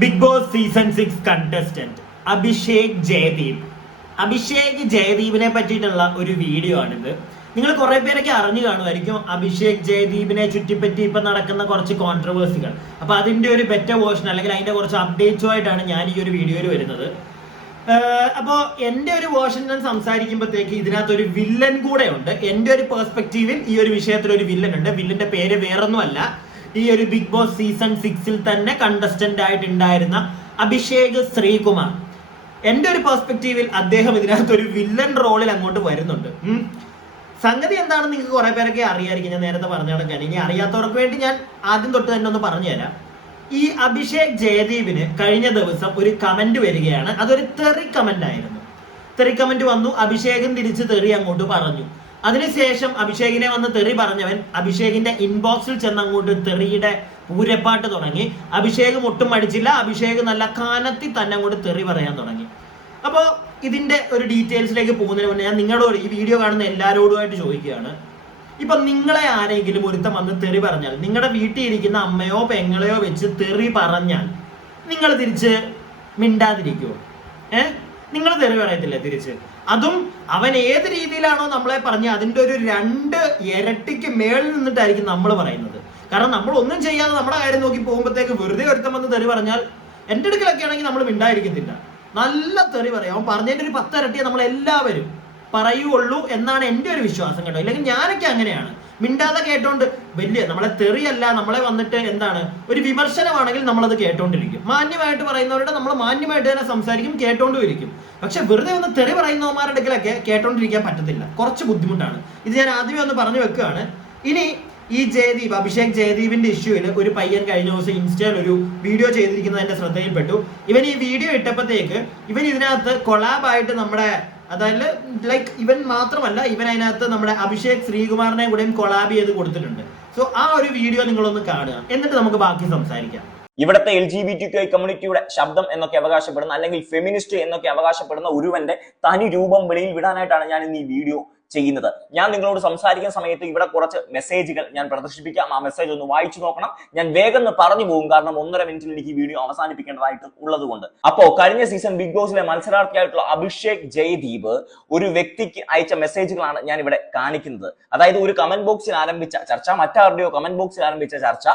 Big Boss season 6 contestant Abhishek Jayadeep. Abhishek ജയദീപിനെ പറ്റിയിട്ടുള്ള ഒരു വീഡിയോ ആണിത്. നിങ്ങൾ കുറെ പേരൊക്കെ അറിഞ്ഞു കാണുമായിരിക്കും അഭിഷേക് ജയദീപിനെ ചുറ്റിപ്പറ്റി ഇപ്പൊ നടക്കുന്ന കുറച്ച് കോൺട്രവേഴ്സികൾ. അപ്പൊ അതിന്റെ ഒരു ബെറ്റർ വേർഷൻ അല്ലെങ്കിൽ അതിന്റെ കുറച്ച് അപ്ഡേറ്റ്സുമായിട്ടാണ് ഞാൻ ഈ ഒരു വീഡിയോയിൽ വരുന്നത്. അപ്പോൾ എൻ്റെ ഒരു വേർഷൻ ഞാൻ സംസാരിക്കുമ്പോഴത്തേക്ക് ഇതിനകത്ത് ഒരു വില്ലൻ കൂടെ ഉണ്ട്. എൻ്റെ ഒരു പെർസ്പെക്റ്റീവിൽ ഈ ഒരു വിഷയത്തിൽ ഒരു വില്ലൻ ഉണ്ട്. വില്ലന്റെ പേര് വേറൊന്നുമല്ല, ഈ ഒരു ബിഗ് ബോസ് സീസൺ 6 തന്നെ കണ്ടസ്റ്റന്റ് ആയിട്ടുണ്ടായിരുന്ന അഭിഷേക് ശ്രീകുമാർ. എൻ്റെ ഒരു പെർസ്പെക്റ്റീവിൽ അദ്ദേഹം ഇതിനകത്ത് ഒരു വില്ലൻ റോളിൽ അങ്ങോട്ട് വരുന്നുണ്ട്. സംഗതി എന്താണെന്ന് നിങ്ങൾക്ക് കുറെ പേരൊക്കെ അറിയാമായിരിക്കും. ഞാൻ നേരത്തെ പറഞ്ഞു നടക്കാൻ, ഇനി അറിയാത്തവർക്ക് വേണ്ടി ഞാൻ ആദ്യം തൊട്ട് തന്നെ ഒന്ന് പറഞ്ഞു തരാം. ഈ അഭിഷേക് ജയദീപിന് കഴിഞ്ഞ ദിവസം ഒരു കമന്റ് വരികയാണ്. അതൊരു തെറി കമന്റ് ആയിരുന്നു. തെറി കമന്റ് വന്നു, അഭിഷേകൻ തിരിച്ച് തെറി അങ്ങോട്ട് പറഞ്ഞു. അതിനുശേഷം അഭിഷേകിനെ വന്ന് തെറി പറഞ്ഞവൻ അഭിഷേകിന്റെ ഇൻബോക്സിൽ ചെന്ന് അങ്ങോട്ട് തെറിയുടെ പൂരപ്പാട്ട് തുടങ്ങി. അഭിഷേക് ഒട്ടും മടിച്ചില്ല, അഭിഷേക് നല്ല കാനത്തിൽ തന്നെ അങ്ങോട്ട് തെറി പറയാൻ തുടങ്ങി. അപ്പോൾ ഇതിന്റെ ഒരു ഡീറ്റെയിൽസിലേക്ക് പോകുന്നതിന് മുന്നേ ഞാൻ നിങ്ങളോട്, ഈ വീഡിയോ കാണുന്ന എല്ലാവരോടുമായിട്ട് ചോദിക്കുകയാണ്, ഇപ്പൊ നിങ്ങളെ ആരെങ്കിലും ഒരുത്തം വന്ന് തെറി പറഞ്ഞാൽ, നിങ്ങളുടെ വീട്ടിൽ ഇരിക്കുന്ന അമ്മയോ പെങ്ങളെയോ വെച്ച് തെറി പറഞ്ഞാൽ നിങ്ങൾ തിരിച്ച് മിണ്ടാതിരിക്കുവോ? നിങ്ങൾ തെറി പറയത്തില്ലേ തിരിച്ച്? അതും അവൻ ഏത് രീതിയിലാണോ നമ്മളെ പറഞ്ഞ അതിന്റെ ഒരു 2 ഇരട്ടിക്ക് മേളിൽ നിന്നിട്ടായിരിക്കും നമ്മൾ പറയുന്നത്. കാരണം നമ്മൾ ഒന്നും ചെയ്യാതെ നമ്മുടെ കാര്യം നോക്കി പോകുമ്പോഴത്തേക്ക് വെറുതെ ഒരുത്തം വന്ന് തെറി പറഞ്ഞാൽ, എൻ്റെ അടുക്കലൊക്കെ ആണെങ്കിൽ നമ്മൾ മിണ്ടായിരിക്കത്തില്ല, നല്ല തെറി പറയും. അവൻ പറഞ്ഞതിന്റെ ഒരു 10 ഇരട്ടിയെ നമ്മൾ എല്ലാവരും പറയുള്ളൂ എന്നാണ് എൻ്റെ ഒരു വിശ്വാസം കേട്ടോ. ഇല്ലെങ്കിൽ ഞാനൊക്കെ അങ്ങനെയാണ്, മിണ്ടാതെ കേട്ടോണ്ട്. വലിയ നമ്മളെ തെറിയല്ല, നമ്മളെ വന്നിട്ട് എന്താണ് ഒരു വിമർശനമാണെങ്കിൽ നമ്മളത് കേട്ടോണ്ടിരിക്കും. മാന്യമായിട്ട് പറയുന്നവരുടെ നമ്മൾ മാന്യമായിട്ട് തന്നെ സംസാരിക്കും, കേട്ടോണ്ടും ഇരിക്കും. പക്ഷെ വെറുതെ ഒന്ന് തെറി പറയുന്നവന്മാരുടെ അടുക്കലൊക്കെ കേട്ടോണ്ടിരിക്കാൻ പറ്റത്തില്ല, കുറച്ച് ബുദ്ധിമുട്ടാണ്. ഇത് ഞാൻ ആദ്യമേ ഒന്ന് പറഞ്ഞു വെക്കുകയാണ്. ഇനി ഈ ജയദീപ്, അഭിഷേക് ജയദീപിന്റെ ഇഷ്യൂവിൽ ഒരു പയ്യൻ കഴിഞ്ഞ ദിവസം ഇൻസ്റ്റയിൽ ഒരു വീഡിയോ ചെയ്തിരിക്കുന്നത് എന്റെ ശ്രദ്ധയിൽപ്പെട്ടു. ഇവൻ ഈ വീഡിയോ ഇട്ടപ്പോഴത്തേക്ക് ഇവൻ ഇതിനകത്ത് കൊളാബായിട്ട് നമ്മുടെ, അതായത് ലൈക്ക് ഇവൻ മാത്രമല്ല, ഇവൻ അതിനകത്ത് നമ്മുടെ അഭിഷേക് ശ്രീകുമാറിനെ കൂടെയും കൊളാബ് ചെയ്ത് കൊടുത്തിട്ടുണ്ട്. സോ ആ ഒരു വീഡിയോ നിങ്ങളൊന്ന് കാണുക, എന്നിട്ട് നമുക്ക് ബാക്കി സംസാരിക്കാം. ഇവിടുത്തെ LGBTQI കമ്മ്യൂണിറ്റിയുടെ ശബ്ദം എന്നൊക്കെ അവകാശപ്പെടുന്ന, അല്ലെങ്കിൽ ഫെമിനിസ്റ്റ് എന്നൊക്കെ അവകാശപ്പെടുന്ന ഒരുവന്റെ തനി രൂപം വെളിയിൽ വിടാനായിട്ടാണ് ഞാൻ ഇന്ന് ഈ വീഡിയോ ചെയ്യുന്നത്. ഞാൻ നിങ്ങളോട് സംസാരിക്കുന്ന സമയത്ത് ഇവിടെ കുറച്ച് മെസ്സേജുകൾ ഞാൻ പ്രദർശിപ്പിക്കാം. ആ മെസ്സേജ് ഒന്ന് വായിച്ചു നോക്കണം. ഞാൻ വേഗം പറഞ്ഞു പോകും, കാരണം 1.5 മിനിറ്റിൽ എനിക്ക് ഈ വീഡിയോ അവസാനിപ്പിക്കേണ്ടതായിട്ട് ഉള്ളത് കൊണ്ട്. അപ്പോ കഴിഞ്ഞ സീസൺ ബിഗ് ബോസിലെ മത്സരാർത്ഥിയായിട്ടുള്ള അഭിഷേക് ജയദീപ് ഒരു വ്യക്തിക്ക് അയച്ച മെസ്സേജുകളാണ് ഞാൻ ഇവിടെ കാണിക്കുന്നത്. അതായത് ഒരു കമന്റ് ബോക്സിൽ ആരംഭിച്ച ചർച്ച, മറ്റാരുടെയോ കമന്റ് ബോക്സിൽ ആരംഭിച്ച ചർച്ച,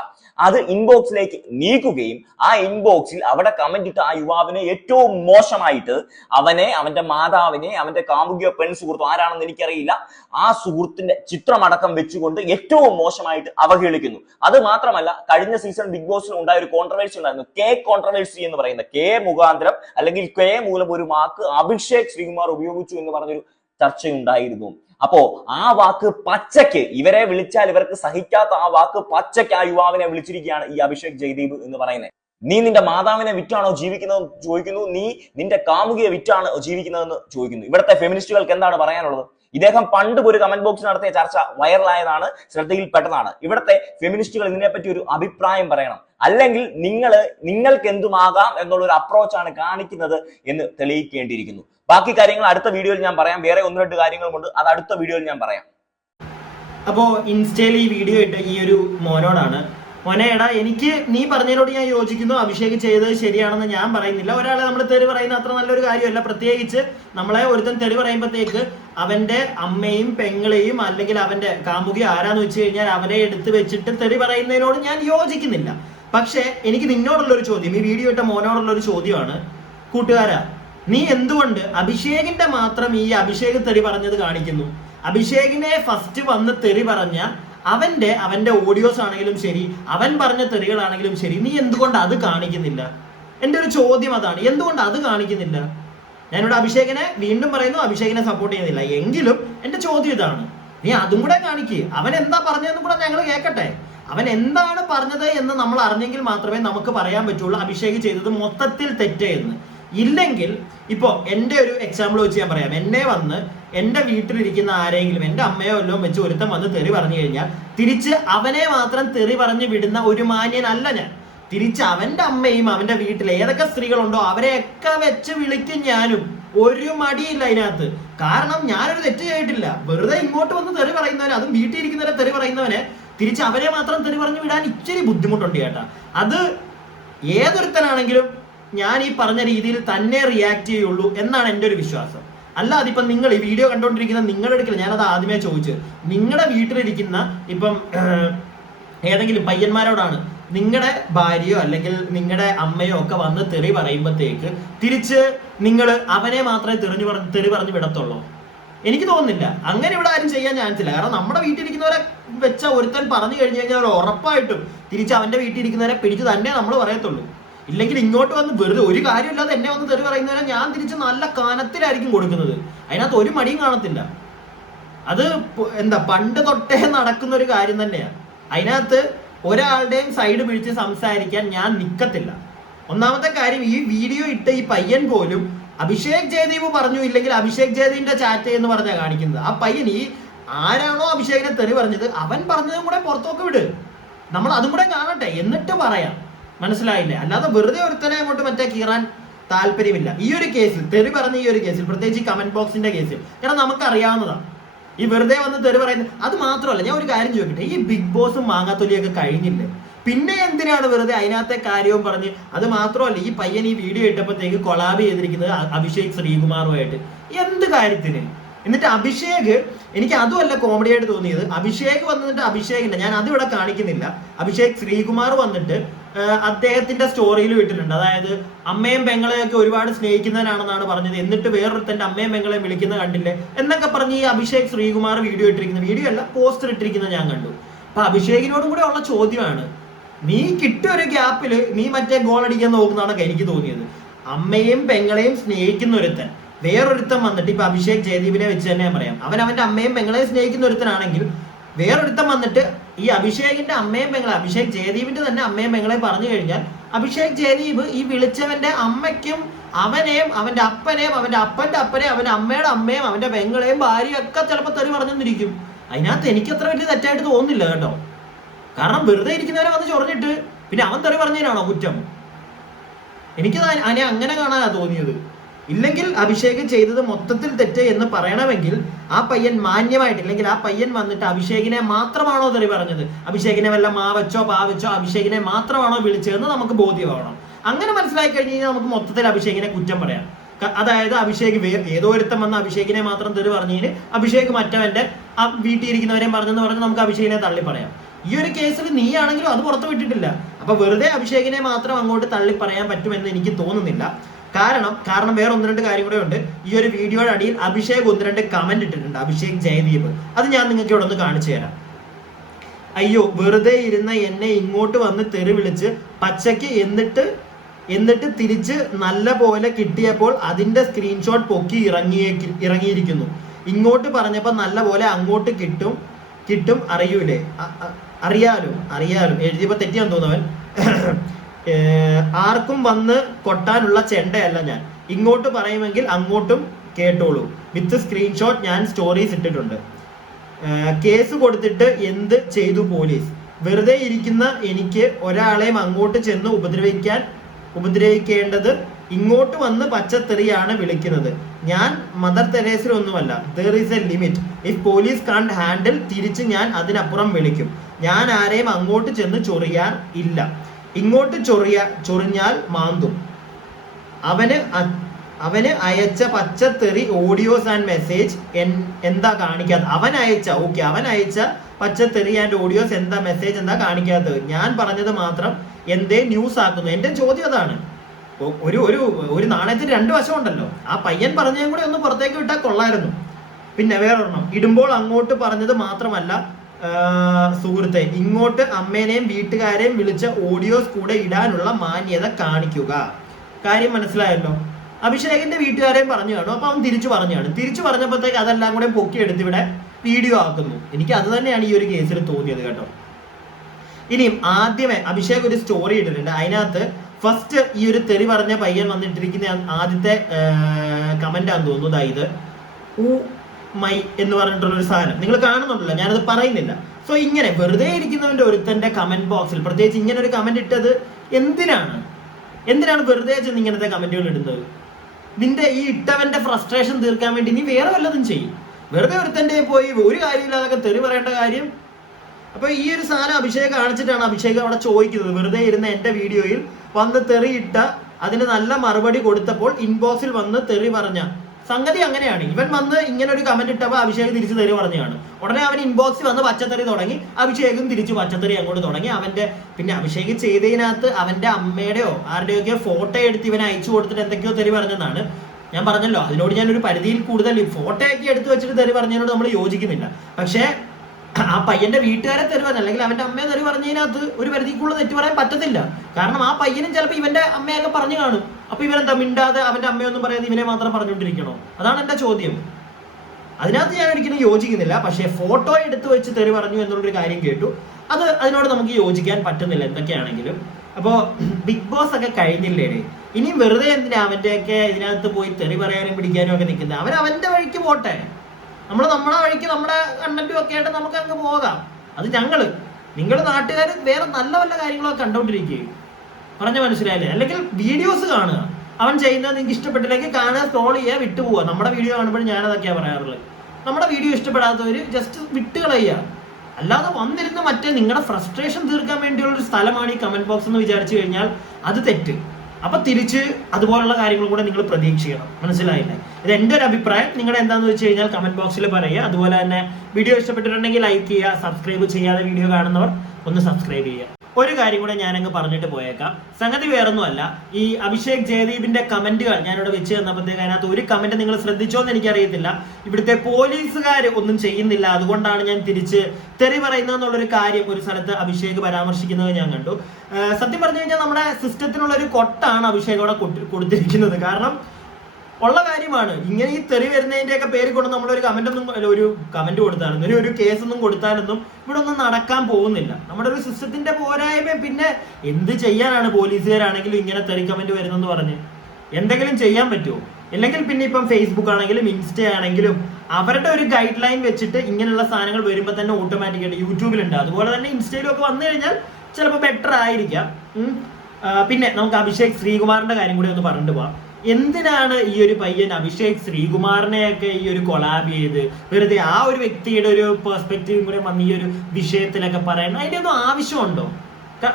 അത് ഇൻബോക്സിലേക്ക് നീക്കുകയും ആ ഇൻബോക്സിൽ അവിടെ കമന്റ് ഇട്ട ആ യുവാവിനെ ഏറ്റവും മോശമായിട്ട്, അവനെ, അവന്റെ മാതാവിനെ, അവന്റെ കാമുകിയോ പെൺ സുഹൃത്തോ ആരാണെന്ന് എനിക്കറിയില്ല, ആ സുഹൃത്തിന്റെ ചിത്രമടക്കം വെച്ചുകൊണ്ട് ഏറ്റവും മോശമായിട്ട് അവഹേളിക്കുന്നു. അത് മാത്രമല്ല, കഴിഞ്ഞ സീസൺ ബിഗ് ബോസിൽ ഉണ്ടായ ഒരു കോൺട്രവേഴ്സി ഉണ്ടായിരുന്നു, കെ കോൺട്രവേഴ്സി എന്ന് പറയുന്നത്. കെ മുഖാന്തരം അല്ലെങ്കിൽ കെ മൂലം ഒരു വാക്ക് അഭിഷേക് ശ്രീകുമാർ ഉപയോഗിച്ചു എന്ന് പറഞ്ഞൊരു ചർച്ചയുണ്ടായിരുന്നു. അപ്പോ ആ വാക്ക് പച്ചയ്ക്ക്, ഇവരെ വിളിച്ചാൽ ഇവർക്ക് സഹിക്കാത്ത ആ വാക്ക് പച്ചയ്ക്ക് ആ യുവാവിനെ വിളിച്ചിരിക്കുകയാണ് ഈ അഭിഷേക് ജയദീപ് എന്ന് പറയുന്നത്. നീ നിന്റെ മാതാവിനെ വിറ്റാണോ ജീവിക്കുന്നതെന്ന് ചോദിക്കുന്നു, നീ നിന്റെ കാമുകിയെ വിറ്റാണ് ജീവിക്കുന്നതെന്ന് ചോദിക്കുന്നു. ഇവിടുത്തെ ഫെമിനിസ്റ്റുകൾക്ക് എന്താണ് പറയാനുള്ളത്? ഇദ്ദേഹം പണ്ട് ഒരു കമന്റ് ബോക്സിൽ നടത്തിയ ചർച്ച വൈറലായതാണ്, ശ്രദ്ധയിൽപ്പെട്ടതാണ്. ഇവിടുത്തെ ഫെമിനിസ്റ്റുകൾ ഇതിനെപ്പറ്റി ഒരു അഭിപ്രായം പറയണം. അല്ലെങ്കിൽ നിങ്ങൾക്ക് എന്തുമാകാം എന്നുള്ള ഒരു അപ്രോച്ചാണ് കാണിക്കുന്നത് എന്ന് തെളിയിക്കേണ്ടിയിരിക്കുന്നു. ബാക്കി കാര്യങ്ങൾ അടുത്ത വീഡിയോയിൽ ഞാൻ പറയാം. വേറെ 1-2 കാര്യങ്ങളുമുണ്ട്, അത് അടുത്ത വീഡിയോയിൽ ഞാൻ പറയാം. അപ്പോ ഇൻസ്റ്റയിൽ ഈ വീഡിയോ ഇട്ട ഈ ഒരു മോനോടാണ്, മോനെ എടാ, എനിക്ക് നീ പറഞ്ഞതിനോട് ഞാൻ യോജിക്കുന്നു, അഭിഷേക് ചെയ്തത് ശരിയാണെന്ന് ഞാൻ പറയുന്നില്ല. ഒരാളെ നമ്മൾ തെറി പറയുന്ന അത്ര നല്ലൊരു കാര്യമല്ല. പ്രത്യേകിച്ച് നമ്മളെ ഒരുത്തൻ തെറി പറയുമ്പോഴത്തേക്ക് അവന്റെ അമ്മയും പെങ്ങളെയും അല്ലെങ്കിൽ അവന്റെ കാമുകി ആരാന്ന് വെച്ച് കഴിഞ്ഞാൽ അവരെ എടുത്ത് വെച്ചിട്ട് തെറി പറയുന്നതിനോട് ഞാൻ യോജിക്കുന്നില്ല. പക്ഷെ എനിക്ക് നിന്നോടുള്ളൊരു ചോദ്യം, ഈ വീഡിയോ ഇട്ട മോനോടുള്ളൊരു ചോദ്യമാണ്, കൂട്ടുകാരാ, നീ എന്തുകൊണ്ട് അഭിഷേകിന്റെ മാത്രം ഈ അഭിഷേക് തെറി പറഞ്ഞത് കാണിക്കുന്നു? അഭിഷേകിനെ ഫസ്റ്റ് വന്ന് തെറി പറഞ്ഞ അവന്റെ ഓഡിയോസ് ആണെങ്കിലും ശരി, അവൻ പറഞ്ഞ തെറികളാണെങ്കിലും ശരി, നീ എന്തുകൊണ്ട് അത് കാണിക്കുന്നില്ല? എൻ്റെ ഒരു ചോദ്യം അതാണ്, എന്തുകൊണ്ട് അത് കാണിക്കുന്നില്ല? ഞാനിവിടെ അഭിഷേകിനെ വീണ്ടും പറയുന്നു, അഭിഷേകിനെ സപ്പോർട്ട് ചെയ്യുന്നില്ല. എങ്കിലും എൻ്റെ ചോദ്യം ഇതാണ്, നീ അതും കൂടെ കാണിക്കുക. അവൻ എന്താ പറഞ്ഞതെന്നും കൂടെ ഞങ്ങൾ കേൾക്കട്ടെ. അവൻ എന്താണ് പറഞ്ഞത് എന്ന് നമ്മൾ അറിഞ്ഞെങ്കിൽ മാത്രമേ നമുക്ക് പറയാൻ പറ്റുള്ളൂ അഭിഷേക് ചെയ്തത് മൊത്തത്തിൽ തെറ്റ് എന്ന്. ഇല്ലെങ്കിൽ ഇപ്പോ എൻ്റെ ഒരു എക്സാമ്പിൾ വെച്ച് ഞാൻ പറയാം. എന്നെ വന്ന് എൻ്റെ വീട്ടിലിരിക്കുന്ന ആരെങ്കിലും, എൻ്റെ അമ്മയോ വല്ലതും വെച്ച് ഒരുത്തം വന്ന് തെറി പറഞ്ഞു കഴിഞ്ഞാൽ തിരിച്ച് അവനെ മാത്രം തെറി പറഞ്ഞു വിടുന്ന ഒരു മാന്യനല്ല ഞാൻ. തിരിച്ച് അവന്റെ അമ്മയും അവന്റെ വീട്ടിൽ ഏതൊക്കെ സ്ത്രീകളുണ്ടോ അവരെയൊക്കെ വെച്ച് വിളിക്കും ഞാനും. ഒരു മടിയില്ല അതിനകത്ത്. കാരണം ഞാനൊരു തെറ്റ് ചെയ്തിട്ടില്ല. വെറുതെ ഇങ്ങോട്ട് വന്ന് തെറി പറയുന്നവനെ, അതും വീട്ടിൽ ഇരിക്കുന്നവരെ തെറി പറയുന്നവനെ തിരിച്ച് അവരെ മാത്രം തെറി പറഞ്ഞു വിടാൻ ഇച്ചിരി ബുദ്ധിമുട്ടുണ്ട് ചേട്ടാ. അത് ഏതൊരുത്തനാണെങ്കിലും ഞാൻ ഈ പറഞ്ഞ രീതിയിൽ തന്നെ റിയാക്ട് ചെയ്യുള്ളൂ എന്നാണ് എൻ്റെ ഒരു വിശ്വാസം. അല്ലാതെ ഇപ്പം നിങ്ങൾ ഈ വീഡിയോ കണ്ടുകൊണ്ടിരിക്കുന്ന നിങ്ങളുടെ അടുക്കൽ ഞാനത് ആദ്യമേ ചോദിച്ചു, നിങ്ങളുടെ വീട്ടിലിരിക്കുന്ന ഇപ്പം ഏതെങ്കിലും പയ്യന്മാരോടാണ് നിങ്ങളുടെ ഭാര്യയോ അല്ലെങ്കിൽ നിങ്ങളുടെ അമ്മയോ ഒക്കെ വന്ന് തെറി പറയുമ്പോഴത്തേക്ക് തിരിച്ച് നിങ്ങൾ അവനെ മാത്രമേ തെറി പറഞ്ഞ് വിടത്തുള്ളൂ? എനിക്ക് തോന്നുന്നില്ല. അങ്ങനെ ഇവിടെ ആരും ചെയ്യാൻ ചാൻസ് ഇല്ല. കാരണം നമ്മുടെ വീട്ടിലിരിക്കുന്നവരെ വെച്ച ഒരുത്തൻ പറഞ്ഞു കഴിഞ്ഞു കഴിഞ്ഞാൽ ഉറപ്പായിട്ടും തിരിച്ച് അവന്റെ വീട്ടിലിരിക്കുന്നവരെ പിടിച്ച് തന്നെ നമ്മൾ പറയത്തുള്ളൂ. ഇല്ലെങ്കിൽ ഇങ്ങോട്ട് വന്ന് വെറുതെ ഒരു കാര്യമില്ലാതെ എന്നെ വന്ന് തെറി പറയുന്നവരെ ഞാൻ തിരിച്ച് നല്ല കാനത്തിലായിരിക്കും കൊടുക്കുന്നത്. അതിനകത്ത് ഒരു മടിയും കാണത്തില്ല. അത് എന്താ പണ്ട് തൊട്ടേ നടക്കുന്ന ഒരു കാര്യം തന്നെയാണ്. അതിനകത്ത് ഒരാളുടെയും സൈഡ് പിടിച്ച് സംസാരിക്കാൻ ഞാൻ നിൽക്കത്തില്ല. ഒന്നാമത്തെ കാര്യം, ഈ വീഡിയോ ഇട്ട ഈ പയ്യൻ പോലും അഭിഷേക് ജയദീപ് പറഞ്ഞു ഇല്ലെങ്കിൽ അഭിഷേക് ജയദീപിന്റെ ചാറ്റ് എന്ന് പറഞ്ഞാൽ കാണിക്കുന്നത്. ആ പയ്യൻ ഈ ആരാണോ അഭിഷേകിനെ തെറി പറഞ്ഞത് അവൻ പറഞ്ഞതും കൂടെ പുറത്തോക്ക് വിട്, നമ്മൾ അതും കൂടെ കാണട്ടെ, എന്നിട്ട് പറയാം. മനസ്സിലായില്ലേ? അല്ലാതെ വെറുതെ ഒരുത്തനെ അങ്ങോട്ട് മറ്റേ കീറാൻ താല്പര്യമില്ല. ഈ ഒരു കേസിൽ തെറി പറഞ്ഞ ഈ ഒരു കേസിൽ, പ്രത്യേകിച്ച് ഈ കമന്റ് ബോക്സിന്റെ കേസിൽ, കാരണം നമുക്കറിയാവുന്നതാണ് ഈ വെറുതെ വന്ന് തെറി പറയുന്നത്. അത് മാത്രമല്ല, ഞാൻ ഒരു കാര്യം ചോദിക്കട്ടെ, ഈ ബിഗ് ബോസും മാങ്ങാത്തൊലിയൊക്കെ കഴിഞ്ഞില്ലേ? പിന്നെ എന്തിനാണ് വെറുതെ അതിനകത്തെ കാര്യവും പറഞ്ഞ്? അത് മാത്രമല്ല, ഈ പയ്യൻ ഈ വീഡിയോ ഇട്ടപ്പോഴത്തേക്ക് കൊളാബ് ചെയ്തിരിക്കുന്നത് അഭിഷേക് ശ്രീകുമാറുമായിട്ട്. എന്ത് കാര്യത്തിന്? എന്നിട്ട് അഭിഷേക്, എനിക്ക് അതുമല്ല കോമഡി ആയിട്ട് തോന്നിയത്, അഭിഷേക് വന്നിട്ട് അഭിഷേകിന്റെ, ഞാൻ അതിവിടെ കാണിക്കുന്നില്ല, അഭിഷേക് ശ്രീകുമാർ വന്നിട്ട് അദ്ദേഹത്തിന്റെ സ്റ്റോറിയിൽ വിട്ടിട്ടുണ്ട്. അതായത് അമ്മയും പെങ്ങളെയൊക്കെ ഒരുപാട് സ്നേഹിക്കുന്നവനാണെന്നാണ് പറഞ്ഞത്. എന്നിട്ട് വേറൊരുത്തന്റെ അമ്മയും പെങ്ങളെയും വിളിക്കുന്നത് കണ്ടില്ലേ എന്നൊക്കെ പറഞ്ഞ് ഈ അഭിഷേക് ശ്രീകുമാർ വീഡിയോ ഇട്ടിരിക്കുന്ന, വീഡിയോ അല്ല പോസ്റ്റർ ഇട്ടിരിക്കുന്നത് ഞാൻ കണ്ടു. അപ്പൊ അഭിഷേകിനോടും കൂടെ ഉള്ള ചോദ്യമാണ്, നീ കിട്ടിയ ഒരു ഗ്യാപ്പിൽ നീ മറ്റേ ഗോൾ അടിക്കാൻ നോക്കുന്നതാണൊക്കെ എനിക്ക് തോന്നിയത്. അമ്മയും പെങ്ങളെയും സ്നേഹിക്കുന്ന ഒരുത്തൻ, വേറൊരുത്തൻ വന്നിട്ട് ഇപ്പൊ അഭിഷേക് ജയദീപിനെ വെച്ച് തന്നെ ഞാൻ പറയാം, അവൻ അവന്റെ അമ്മയും പെങ്ങളെയും സ്നേഹിക്കുന്ന ഒരുത്തനാണെങ്കിൽ വേറൊരുത്തൻ വന്നിട്ട് ഈ അഭിഷേകിന്റെ അമ്മയും പെങ്ങളെ, അഭിഷേക് ജയദീപിന്റെ തന്നെ അമ്മയും പെങ്ങളെ പറഞ്ഞു കഴിഞ്ഞാൽ അഭിഷേക് ജയദീപ് ഈ വിളിച്ചവന്റെ അമ്മയ്ക്കും അവനെയും അവന്റെ അപ്പനെയും അവന്റെ അപ്പന്റെ അപ്പനെയും അവന്റെ അമ്മയുടെ അമ്മയും അവന്റെ പെങ്ങളെയും ഭാര്യയും ഒക്കെ ചിലപ്പോൾ തെറി പറഞ്ഞെന്നിരിക്കും. അതിനകത്ത് എനിക്ക് അത്ര വലിയ തെറ്റായിട്ട് തോന്നുന്നില്ല കേട്ടോ. കാരണം വെറുതെ ഇരിക്കുന്നവരെ വന്ന് ചൊറിഞ്ഞിട്ട് പിന്നെ അവൻ തെറി പറഞ്ഞതിനാണോ കുറ്റം? എനിക്കത് അതിനെ അങ്ങനെ കാണാനാ തോന്നിയത്. ഇല്ലെങ്കിൽ അഭിഷേക് ചെയ്തത് മൊത്തത്തിൽ തെറ്റ് എന്ന് പറയണമെങ്കിൽ ആ പയ്യൻ മാന്യമായിട്ട്, ഇല്ലെങ്കിൽ ആ പയ്യൻ വന്നിട്ട് അഭിഷേകിനെ മാത്രമാണോ തെറി പറഞ്ഞത്, അഭിഷേകിനെ വല്ല മാവച്ചോ പാവച്ചോ അഭിഷേകിനെ മാത്രമാണോ വിളിച്ചതെന്ന് നമുക്ക് ബോധ്യമാവണം. അങ്ങനെ മനസ്സിലാക്കി കഴിഞ്ഞ് കഴിഞ്ഞാൽ നമുക്ക് മൊത്തത്തിൽ അഭിഷേകിനെ കുറ്റം പറയാം. അതായത് അഭിഷേക് ഏതോ ഒരുത്തം വന്ന് അഭിഷേകിനെ മാത്രം തെറി പറഞ്ഞതിന് അഭിഷേക് മറ്റവന്റെ ആ വീട്ടിൽ ഇരിക്കുന്നവരെയും പറഞ്ഞെന്ന് പറഞ്ഞ് നമുക്ക് അഭിഷേകിനെ തള്ളി പറയാം. ഈ ഒരു കേസിൽ നീ ആണെങ്കിലും അത് പുറത്തു വിട്ടിട്ടില്ല. അപ്പൊ വെറുതെ അഭിഷേകിനെ മാത്രം അങ്ങോട്ട് തള്ളി പറയാൻ പറ്റുമെന്ന് എനിക്ക് തോന്നുന്നില്ല. കാരണം വേറെ ഒന്ന് രണ്ട് കാര്യം കൂടെ ഉണ്ട്. ഈ ഒരു വീഡിയോയുടെ അടിയിൽ അഭിഷേക് ഒന്ന് രണ്ട് കമന്റ് ഇട്ടിട്ടുണ്ട്, അഭിഷേക് ജയദീപ്. അത് ഞാൻ നിങ്ങൾക്ക് ഇവിടെ ഒന്ന് കാണിച്ചു തരാം. അയ്യോ, വെറുതെ ഇരുന്ന എന്നെ ഇങ്ങോട്ട് വന്ന് തെറി വിളിച്ച് പച്ചയ്ക്ക് എന്നിട്ട് തിരിച്ച് നല്ല പോലെ കിട്ടിയപ്പോൾ അതിന്റെ സ്ക്രീൻഷോട്ട് പൊക്കി ഇറങ്ങിയിരിക്കുന്നു. ഇങ്ങോട്ട് പറഞ്ഞപ്പോൾ നല്ല പോലെ അങ്ങോട്ട് കിട്ടും അറിയൂലേ? അറിയാലോ എഴുതിയപ്പോ തെറ്റിയാന്ന് തോന്നുവൻ. ആർക്കും വന്ന് കൊട്ടാനുള്ള ചെണ്ടയല്ല ഞാൻ, ഇങ്ങോട്ട് പറയുമെങ്കിൽ അങ്ങോട്ടും കേട്ടോളൂ. വിത്ത് സ്ക്രീൻഷോട്ട് ഞാൻ സ്റ്റോറീസ് ഇട്ടിട്ടുണ്ട്. കേസ് കൊടുത്തിട്ട് എന്ത് ചെയ്തു പോലീസ്? വെറുതെ ഇരിക്കുന്ന എനിക്ക് ഒരാളെയും അങ്ങോട്ട് ചെന്ന് ഉപദ്രവിക്കേണ്ടത് ഇങ്ങോട്ട് വന്ന് പച്ചത്തെറിയാണ് വിളിക്കുന്നത്. ഞാൻ മദർ തെരേസയൊന്നുമല്ല. There is a limit. If police can't handle തിരിച്ച് ഞാൻ അതിനപ്പുറം വിളിക്കും. ഞാൻ ആരെയും അങ്ങോട്ട് ചെന്ന് ചൊറിയാൻ ഇല്ല. ഇങ്ങോട്ട് ചൊറിഞ്ഞാൽ മാന്തും. അവന് അയച്ച പച്ചത്തെറി ഓഡിയോസ് ആൻഡ് മെസ്സേജ് എന്താ കാണിക്കാത്തത്? അവൻ അയച്ച പച്ചത്തെറി ആൻഡ് ഓഡിയോസ് എന്താ മെസ്സേജ് എന്താ കാണിക്കാത്തത്? ഞാൻ പറഞ്ഞത് മാത്രം എന്തേ ന്യൂസ് ആക്കുന്നു? എന്റെ ചോദ്യം അതാണ്. ഒരു നാണയത്തിന് രണ്ട് വശമുണ്ടല്ലോ. ആ പയ്യൻ പറഞ്ഞതും കൂടെ ഒന്ന് പുറത്തേക്ക് വിട്ടാൽ കൊള്ളായിരുന്നു. പിന്നെ വേറൊരെണ്ണം, ഇടുമ്പോൾ അങ്ങോട്ട് പറഞ്ഞത് മാത്രമല്ല സുഹൃത്തെ, ഇങ്ങോട്ട് അമ്മേനെയും വീട്ടുകാരെയും വിളിച്ച ഓഡിയോസ് കൂടെ ഇടാനുള്ള മാന്യത കാണിക്കുക. കാര്യം മനസ്സിലായല്ലോ? അഭിഷേകിന്റെ വീട്ടുകാരെയും പറഞ്ഞു കാണും. അപ്പൊ അവൻ തിരിച്ചു പറഞ്ഞപ്പോഴത്തേക്ക് അതെല്ലാം കൂടെ പൊക്കിയെടുത്ത് ഇവിടെ വീഡിയോ ആക്കുന്നു. എനിക്ക് അത് തന്നെയാണ് ഈ ഒരു കേസിൽ തോന്നിയത് കേട്ടോ. ഇനിയും ആദ്യമേ അഭിഷേക് ഒരു സ്റ്റോറി ഇട്ടിട്ടുണ്ട്. അതിനകത്ത് ഫസ്റ്റ് ഈ ഒരു തെറി പറഞ്ഞ പയ്യൻ വന്നിട്ടിരിക്കുന്ന ആദ്യത്തെ കമന്റ് ആണെന്ന് തോന്നുന്നു. അതായത് മൈ എന്ന് പറഞ്ഞിട്ടുള്ളൊരു സാധനം നിങ്ങൾ കാണുന്നുണ്ടല്ലോ, ഞാനത് പറയുന്നില്ല. സോ ഇങ്ങനെ വെറുതെ ഇരിക്കുന്നവന്റെ ഒരുത്തന്റെ കമന്റ് ബോക്സിൽ പ്രത്യേകിച്ച് ഇങ്ങനെ ഒരു കമന്റ് ഇട്ടത് എന്തിനാണ് വെറുതെ ചെന്ന് ഇങ്ങനത്തെ കമന്റുകൾ ഇടുന്നത്? നിന്റെ ഈ ഇട്ടവന്റെ ഫ്രസ്ട്രേഷൻ തീർക്കാൻ വേണ്ടി നീ വേറെ വല്ലതും ചെയ്യും. വെറുതെ ഒരുത്തന്റെ പോയി ഒരു കാര്യമില്ലാതൊക്കെ തെറി പറയേണ്ട കാര്യം അപ്പൊ ഈ ഒരു സാധനം അഭിഷേക് കാണിച്ചിട്ടാണ് അഭിഷേക് അവിടെ ചോദിക്കുന്നത്. വെറുതെ ഇരുന്ന് എന്റെ വീഡിയോയിൽ വന്ന് തെറിയിട്ട അതിന് നല്ല മറുപടി കൊടുത്തപ്പോൾ ഇൻബോക്സിൽ വന്ന് തെറി പറഞ്ഞ സംഗതി അങ്ങനെയാണ്. ഇവൻ വന്ന് ഇങ്ങനെ ഒരു കമന്റ് ഇട്ടപ്പോൾ അഭിഷേക് തിരിച്ചു തെറി പറഞ്ഞതാണ്. ഉടനെ അവൻ ഇൻബോക്സിൽ വന്ന് പച്ചത്തറി തുടങ്ങി, അഭിഷേകും തിരിച്ചു പച്ചത്തറി അങ്ങോട്ട് തുടങ്ങി. അവന്റെ പിന്നെ അഭിഷേക് ചെയ്തതിനകത്ത് അവന്റെ അമ്മയുടെയോ ആരുടെയൊക്കെ ഫോട്ടോ എടുത്ത് ഇവനെ അയച്ചു കൊടുത്തിട്ട് എന്തൊക്കെയോ തെറി പറഞ്ഞെന്നാണ്. ഞാൻ പറഞ്ഞല്ലോ, അതിനോട് ഞാൻ ഒരു പരിധിയിൽ കൂടുതൽ ഫോട്ടോ ഒക്കെ എടുത്ത് വെച്ചിട്ട് തെറി പറഞ്ഞതിനോട് നമ്മൾ യോജിക്കുന്നില്ല. പക്ഷേ ആ പയ്യന്റെ വീട്ടുകാരെ തെറി പറഞ്ഞ അല്ലെങ്കിൽ അവന്റെ അമ്മയെ തെറി പറഞ്ഞതിനകത്ത് ഒരു പരിധിക്കുള്ള തെറ്റ് പറയാൻ പറ്റത്തില്ല. കാരണം ആ പയ്യനും ചിലപ്പോൾ ഇവന്റെ അമ്മയൊക്കെ പറഞ്ഞു കാണും. അപ്പൊ ഇവരെന്താ മിണ്ടാതെ അവന്റെ അമ്മയൊന്നും പറയാതെ ഇവനെ മാത്രം പറഞ്ഞുകൊണ്ടിരിക്കണോ? അതാണ് എന്റെ ചോദ്യം. അതിനകത്ത് ഞാൻ ഒരിക്കലും യോജിക്കുന്നില്ല. പക്ഷേ ഫോട്ടോ എടുത്ത് വെച്ച് തെറി പറഞ്ഞു എന്നുള്ളൊരു കാര്യം കേട്ടു. അതിനോട് നമുക്ക് യോജിക്കാൻ പറ്റുന്നില്ല എന്തൊക്കെയാണെങ്കിലും. അപ്പോൾ ബിഗ് ബോസ് ഒക്കെ കഴിഞ്ഞില്ലേ? ഇനി വെറുതെ എന്തിനാ അവന്റെയൊക്കെ ഇതിനകത്ത് പോയി തെറി പറയാനും പിടിക്കാനും ഒക്കെ നിൽക്കുന്നത്? അവന്റെ വഴിക്ക് പോട്ടെ, നമ്മുടെ വഴിക്ക് നമ്മുടെ കണ്ടന്റും ഒക്കെ ആയിട്ട് നമുക്ക് അങ്ങ് പോകാം. അത് നിങ്ങൾ നാട്ടുകാർ വേറെ നല്ല വല്ല കാര്യങ്ങളൊക്കെ കണ്ടോണ്ടിരിക്കുകയും പറഞ്ഞ മനസ്സിലായില്ലേ? അല്ലെങ്കിൽ വീഡിയോസ് കാണുക, അവൻ ചെയ്യുന്നത് നിങ്ങൾക്ക് ഇഷ്ടപ്പെട്ടില്ലെങ്കിൽ കാണുക, സ്ക്രോൾ ചെയ്യുക, വിട്ടുപോവുക. നമ്മുടെ വീഡിയോ കാണുമ്പോഴും ഞാനതൊക്കെയാണ് പറയാറുള്ളത്. നമ്മുടെ വീഡിയോ ഇഷ്ടപ്പെടാത്തവര് ജസ്റ്റ് വിട്ടുകളയുക. അല്ലാതെ വന്നിരുന്ന മറ്റേ നിങ്ങളുടെ ഫ്രസ്ട്രേഷൻ തീർക്കാൻ വേണ്ടിയുള്ള ഒരു സ്ഥലമാണ് ഈ കമന്റ് ബോക്സ് എന്ന് വിചാരിച്ചു കഴിഞ്ഞാൽ അത് തെറ്റ്. അപ്പൊ തിരിച്ച് അതുപോലുള്ള കാര്യങ്ങൾ കൂടെ നിങ്ങൾ പ്രതീക്ഷിക്കണം. മനസ്സിലായില്ലേ? ഇത് എൻ്റെ ഒരു അഭിപ്രായം. നിങ്ങളുടെ എന്താണെന്ന് വെച്ച് കഴിഞ്ഞാൽ കമന്റ് ബോക്സിൽ പറയുക. അതുപോലെ തന്നെ വീഡിയോ ഇഷ്ടപ്പെട്ടിട്ടുണ്ടെങ്കിൽ ലൈക്ക് ചെയ്യുക. സബ്സ്ക്രൈബ് ചെയ്യാതെ വീഡിയോ കാണുന്നവർ ഒന്ന് സബ്സ്ക്രൈബ് ചെയ്യുക. ഒരു കാര്യം കൂടെ ഞാനങ്ങ് പറഞ്ഞിട്ട് പോയേക്കാം. സംഗതി വേറൊന്നുമല്ല, ഈ അഭിഷേക് ജയദീപിന്റെ കമന്റുകൾ ഞാനിവിടെ വെച്ച് തന്നപ്പോഴത്തേക്ക് അതിനകത്ത് ഒരു കമന്റ് നിങ്ങൾ ശ്രദ്ധിച്ചോന്ന് എനിക്കറിയത്തില്ല. ഇവിടുത്തെ പോലീസുകാർ ഒന്നും ചെയ്യുന്നില്ല, അതുകൊണ്ടാണ് ഞാൻ തിരിച്ച് തെറി പറയുന്നതെന്നുള്ളൊരു കാര്യം ഒരു സ്ഥലത്ത് അഭിഷേക് പരാമർശിക്കുന്നത് ഞാൻ കണ്ടു. സത്യം പറഞ്ഞു കഴിഞ്ഞാൽ നമ്മുടെ സിസ്റ്റത്തിനുള്ള ഒരു കൊട്ടാണ് അഭിഷേക് അവിടെ കൊടുത്തിരിക്കുന്നത്. കാരണം ഉള്ള കാര്യമാണ്. ഇങ്ങനെ ഈ തെറി വരുന്നതിന്റെയൊക്കെ പേര് കൊണ്ട് നമ്മളൊരു ഒരു കമന്റ് കൊടുത്താലൊന്നും ഒരു കേസൊന്നും കൊടുത്താലൊന്നും ഇവിടെ ഒന്നും നടക്കാൻ പോകുന്നില്ല. നമ്മുടെ ഒരു സിസ്റ്റത്തിന്റെ പോരായ്മ. പിന്നെ എന്ത് ചെയ്യാനാണ് പോലീസുകാരാണെങ്കിലും ഇങ്ങനെ തെറി കമന്റ് വരുന്നെന്ന് പറഞ്ഞ് എന്തെങ്കിലും ചെയ്യാൻ പറ്റുമോ? അല്ലെങ്കിൽ പിന്നെ ഇപ്പം ഫേസ്ബുക്ക് ആണെങ്കിലും ഇൻസ്റ്റ ആണെങ്കിലും അവരുടെ ഒരു ഗൈഡ് ലൈൻ വെച്ചിട്ട് ഇങ്ങനെയുള്ള സാധനങ്ങൾ വരുമ്പോൾ തന്നെ ഓട്ടോമാറ്റിക്കായിട്ട് യൂട്യൂബിലുണ്ട്, അതുപോലെ തന്നെ ഇൻസ്റ്റയിലും ഒക്കെ വന്നു കഴിഞ്ഞാൽ ചിലപ്പോൾ ബെറ്റർ ആയിരിക്കാം. പിന്നെ നമുക്ക് അഭിഷേക് ശ്രീകുമാറിന്റെ കാര്യം കൂടി ഒന്ന് പറഞ്ഞിട്ട് പോവാം. എന്തിനാണ് ഈ ഒരു പയ്യൻ അഭിഷേക് ശ്രീകുമാറിനെയൊക്കെ ഈ ഒരു കൊളാബ് ചെയ്ത് വെറുതെ ആ ഒരു വ്യക്തിയുടെ ഒരു പെർസ്പെക്റ്റീവും കൂടെ വന്ന് ഈ ഒരു വിഷയത്തിലൊക്കെ പറയണം? അതിന്റെ ഒന്നും ആവശ്യമുണ്ടോ?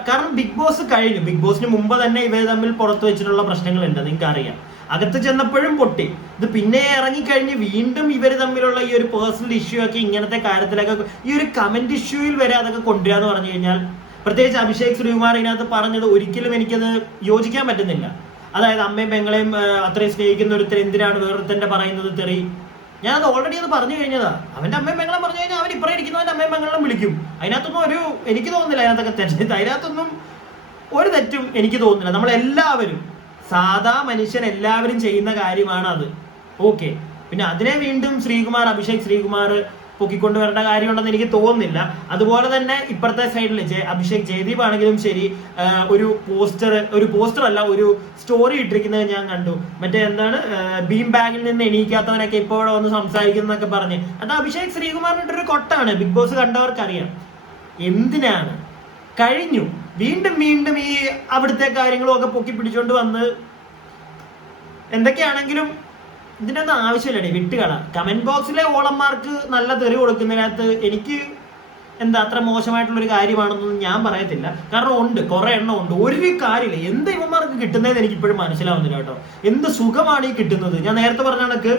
കാരണം ബിഗ് ബോസ് കഴിഞ്ഞു. ബിഗ് ബോസിന് മുമ്പ് തന്നെ ഇവർ തമ്മിൽ പുറത്തു വെച്ചിട്ടുള്ള പ്രശ്നങ്ങളുണ്ട്, നിങ്ങൾക്ക് അറിയാം. അകത്ത് ചെന്നപ്പോഴും പൊട്ടി. ഇത് പിന്നെ ഇറങ്ങിക്കഴിഞ്ഞ് വീണ്ടും ഇവർ തമ്മിലുള്ള ഈ ഒരു പേഴ്സണൽ ഇഷ്യൂ ഒക്കെ ഇങ്ങനത്തെ കാര്യത്തിലൊക്കെ ഈ ഒരു കമന്റ് ഇഷ്യൂയിൽ വരെ അതൊക്കെ കൊണ്ടുവരാന്ന് പറഞ്ഞു കഴിഞ്ഞാൽ, പ്രത്യേകിച്ച് അഭിഷേക് ശ്രീകുമാർ ഇതിനകത്ത് പറഞ്ഞത് ഒരിക്കലും എനിക്കത് യോജിക്കാൻ പറ്റുന്നില്ല. അതായത് അമ്മയും പെങ്ങളെയും അത്രയും സ്നേഹിക്കുന്ന ഒരുത്തർ എന്തിനാണ് വേറൊരുത്തന്റെ പറയുന്നത് തെറി? ഞാനത് ഓൾറെഡി അത് പറഞ്ഞു കഴിഞ്ഞതാ. അവന്റെ അമ്മയും പെങ്ങളെ പറഞ്ഞു കഴിഞ്ഞാൽ അവൻ ഇപ്പറേ ഇരിക്കുന്നവന്റെ അമ്മയും പെങ്ങളും വിളിക്കും. അതിനകത്തൊന്നും എനിക്ക് തോന്നുന്നില്ല അതിനകത്തൊക്കെ തെറ്റ്. അതിനകത്തൊന്നും ഒരു തെറ്റും എനിക്ക് തോന്നുന്നില്ല. നമ്മളെല്ലാവരും സാധാ മനുഷ്യൻ എല്ലാവരും ചെയ്യുന്ന കാര്യമാണ് അത്. ഓക്കെ, പിന്നെ അതിനെ വീണ്ടും അഭിഷേക് ശ്രീകുമാർ പൊക്കിക്കൊണ്ട് വരേണ്ട കാര്യമുണ്ടെന്ന് എനിക്ക് തോന്നുന്നില്ല. അതുപോലെ തന്നെ ഇപ്പുറത്തെ സൈഡിൽ അഭിഷേക് ജയദീപ് ആണെങ്കിലും ശരി, ഒരു പോസ്റ്റർ അല്ല ഒരു സ്റ്റോറി ഇട്ടിരിക്കുന്നത് ഞാൻ കണ്ടു. മറ്റേ എന്താണ്, ബീം ബാഗിൽ നിന്ന് എണീക്കാത്തവനൊക്കെ ഇപ്പോൾ ഇവിടെ വന്ന് സംസാരിക്കുന്നൊക്കെ പറഞ്ഞ്, അത് അഭിഷേക് ശ്രീകുമാറിന്റെ ഒരു കൊട്ടാണ്. Big boss കണ്ടവർക്കറിയാം. എന്തിനാണ് കഴിഞ്ഞു വീണ്ടും ഈ അവിടുത്തെ കാര്യങ്ങളും ഒക്കെ പൊക്കി പിടിച്ചോണ്ട് വന്ന് എന്തൊക്കെയാണെങ്കിലും ഇതിനൊന്നും ആവശ്യമില്ലടി, വിട്ടുകള. കമന്റ് ബോക്സിലെ ഓളന്മാർക്ക് നല്ല തെറി കൊടുക്കുന്നതിനകത്ത് എനിക്ക് അത്ര മോശമായിട്ടുള്ളൊരു കാര്യമാണെന്നൊന്നും ഞാൻ പറയത്തില്ല. കാരണം കുറെ എണ്ണം ഉണ്ട്. ഒരു കാര്യമില്ല. എന്ത് ഇവന്മാർക്ക് കിട്ടുന്നതെന്ന് എനിക്ക് ഇപ്പോഴും മനസ്സിലാവുന്നില്ല കേട്ടോ. എന്ത് സുഖമാണ് ഈ കിട്ടുന്നത്? ഞാൻ നേരത്തെ പറഞ്ഞ കണക്ക്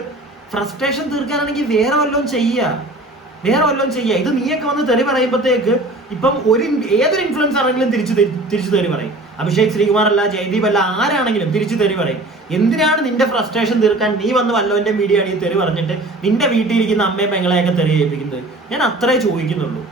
ഫ്രസ്ട്രേഷൻ തീർക്കാനാണെങ്കിൽ വേറെ വല്ലതും ചെയ്യുക. ഇത് നീയൊക്കെ വന്ന് തെറി പറയുമ്പോഴത്തേക്ക് ഇപ്പം ഏതൊരു ഇൻഫ്ലുവൻസർ ആണെങ്കിലും തിരിച്ചു തെറി പറയും. അഭിഷേക് ശ്രീകുമാർ അല്ല, ജയദീപ് അല്ല, ആരാണെങ്കിലും തിരിച്ചു തെറി പറയും. എന്തിനാണ് നിന്റെ ഫ്രസ്ട്രേഷൻ തീർക്കാൻ നീ വന്ന് വല്ലവന്റെ മീഡിയ ആണെങ്കിൽ തെറി പറഞ്ഞിട്ട് നിന്റെ വീട്ടിലിരിക്കുന്ന അമ്മയും പെങ്ങളെയൊക്കെ തെറി ചെയ്യിപ്പിക്കുന്നത്? ഞാൻ അത്രേ ചോദിക്കുന്നുള്ളൂ.